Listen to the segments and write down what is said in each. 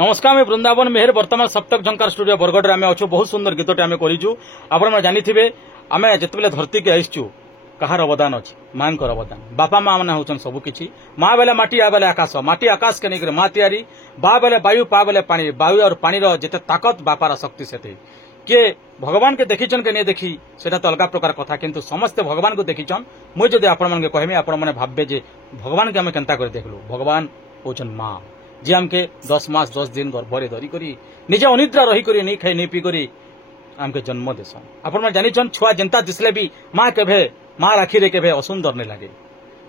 नमस्कार मैं वृंदावन मेहर बर्तमान सप्तक झंकार स्टूडियो बरगढ़ में अच्छु बहुत सुंदर गीतटे आम करूँ आपने जानी आम जिते धरती के आईचु कहार अवदान अच्छी माँ अवदान बापा माँ मैंने हूँ सबकि माँ बेले माटी आ बेले आकाश माटी आकाश के नहीं माँ तैयारी बा बेले वायु पा बेले पानी वायु और पानी जिते ताकत बापार शक्ति से किए भगवान के देखीचन के नहीं देखी से तो अलग प्रकार कथा किंतु समस्ते भगवान को देखीचन मुझे जब आपण कहमी आपण भावे जे भगवान के आम केन्ता कर देखलु भगवान हूँ माँ जी आमके 10 मास 10 दिन गर्भरे धरिक निजे अनिद्रा रही नहीं खाई नहीं पी करी आमके जन्म देसन आपण जानिछन छुआ जेंता दिसले भी माँ केभे माँ राखी केभे असुंदर नहीं लगे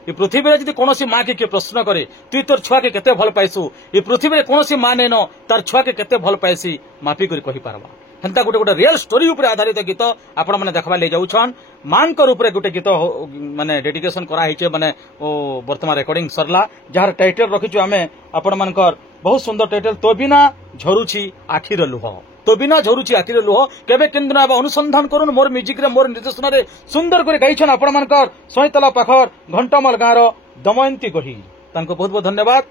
ये पृथ्वी में जब कौन माँ के प्रश्न करे तु तोर छुआ के केते भल पाइसु ये पृथ्वी में कौन माँ नहीं न तार छुआ के केते भल पाइसी मापी कर कहि पारबा हेन्ता गोटे गोटे रियल स्टोरी उपर आधारित गीत आपण मैंने देखा ले जाऊन माँ गोटे गीत माने डेडिकेशन कराई माने वर्तमान रेकर्डिंग सरला जार टाइटल रखीचु आम आपण मानकर बहुत सुंदर टाइटल तो बिना झरुची आखिर लुह तो बिना झरुची आखिर लुह केबे केन्द्र अनुसंधान करुन मोर म्यूजिक रे मोर निर्देशन रे सुंदर करे गाइछन आपण मानकर सैतला पाखर घंटामल गाँव दमयंती गहिर तांको बहुत बहुत धन्यवाद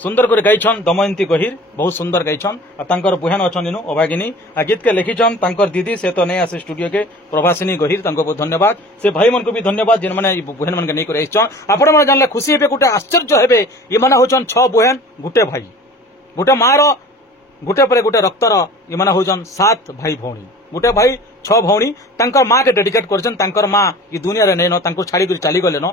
सुंदर करे गाइछन दमयंती गहिर बहुत सुंदर गाइछन तांकर बुहान अछन इनु अभागिनी आ गीत के लिखिछन तांकर दीदी से तो नहीं आसे स्टूडियो के प्रभासिनी गहिर तांको बहुत धन्यवाद से भाई मन को भी धन्यवाद जिन माने बुहान मन के नहीं करे आइछन आपण माने जानले खुशी हेबे गोटे आश्चर्य हेबे ये माने होछन 6 बुहान गुटे भाई गोटे मार गोटे पर गोटे रक्तर ये माने होछन 7 भाई भौणी गोटे भाई 6 भौणी तांकर माँ के डेडिकेट करछन तांकर माँ ये दुनिया रे नै न तांको छाड़ी कर चली गले न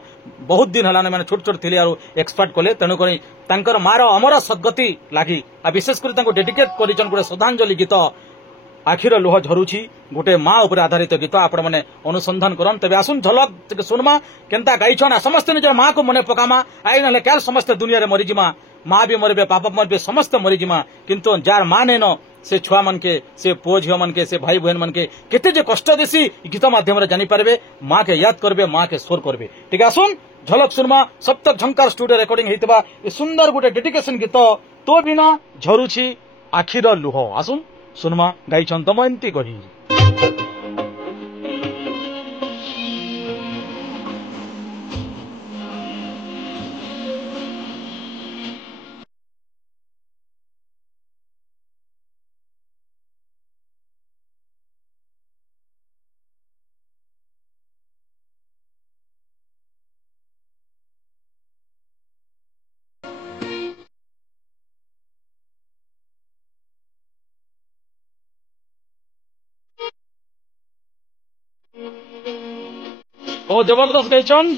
बहुत दिन हलाने माने छोट छोट थिले आरो एक्सपर्ट कले तेनु करी तांकर मार अमर सद्गति लागी आ विशेष कर तांको डेडिकेट करिछन गोटे श्रद्धांजलि गीत आखिर लुह झरुची गोटे माँ उपर आधारित गीत आपण माने अनुसंधान करन तबे आसुन झलक सुनमा केनता गाइछन समस्त निजर माँ को मने पकामा आई नले क्याल समस्त दुनिया रे मरिजिमा माँ भी मरबे पापा मरबे समस्त मरिजिमा किंतु जार माँ ने न से छुआ मन के से पुओ झील मन के से भाई बहन मन के केते जे कष्ट देसी गीत माध्यम रे जानि पारबे माँ के याद करबे माँ के स्वर करबे ठीक आसुन झलक सुनमा सप्तक झंकार स्टूडियो रेकर्डिंग हेतबा ए सुंदर गोटे डेडिकेशन गीत तो बिना झरुची आखिर लुह आसुन सुनमा गाइछन दमयंती गहिर ओ जबरदस्त गाइछन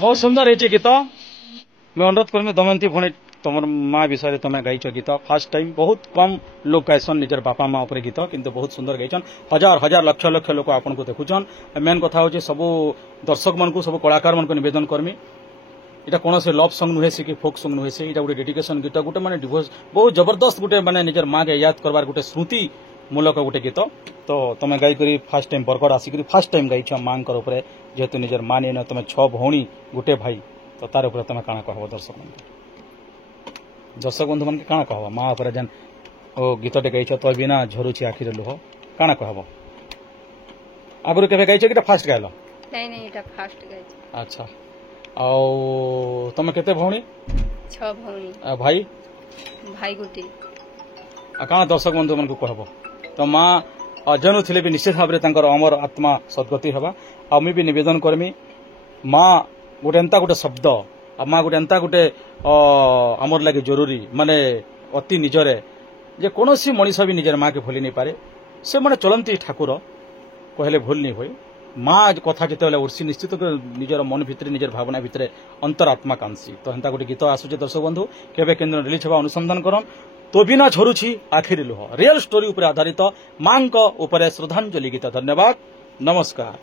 बहुत सुंदर है गीत मैं अनुरोध करमी दमयंती भणी तुम माँ विषय तुम्हें गाइछ गीत फास्ट टाइम बहुत कम लोग गायसन निजर बापा माँ उपर गीत किंतु बहुत सुंदर गाइछन हजार हजार लक्ष लक्ष लोक आपन को देखुछन मेन कथा होचे सब दर्शक मन को सब कलाकार मन को निवेदन करमी इटा कौन से लव सॉन्ग नुहे से कि फोक सॉन्ग नुहे से इटा गोटे डेडिकेशन गीत गोटे माने डिवोर्स बहुत जबरदस्त गोटे माने निजर माँ के याद करबार गोटे स्मृति मूलक गोटे गीत तो तुम गाई करी फास्ट टाइम बरगढ़ आसिक फास्ट टाइम गाइछ माँ उपर जेहेतु निजर माँ नहीं तुम 6 भौणी गोटे भाई तो तार उपर तुम काना कहब दर्शक बंधु मन काना कहब माँ उपर जेन ओ गीतटे गाइछ तो बिना झरुची आखिर लुह काना कहब आगुरी केबे गाइछ कि फास्ट गाइल नहीं एटा फास्ट गाइछ अच्छा आउ तुम केते भौणी 6 भौणी भाई भाई गुटी काना दर्शक बंधु मन को कहब तो माँ अजनु थिले भी निश्चित भाव में अमर आत्मा सद्गति हवा आम भी निवेदन करमी माँ गोटे एंता गोटे शब्द माँ गोटे एंता गोटे आमर लगे जरूरी माने अति निजरे जे कौन सी मनीष भी निजर माँ के भूली नहीं पारे से माने चलती ठाकुर कहले भूल नहीं हुए माँ कथा जिते उर्सी निश्चित निजर मन भितर निजर भावना भितर अंतरात्मा कांसी तो हेन्ता गोटे गीत आसूचे दर्शक बंधु केबे केन्द्र रिलीज होगा अनुसंधान करन तो बिना झरुछि आखिरी लुह रियल स्टोरी उपरे आधारित मांक उपरे श्रद्धांजलि गीत। धन्यवाद, नमस्कार।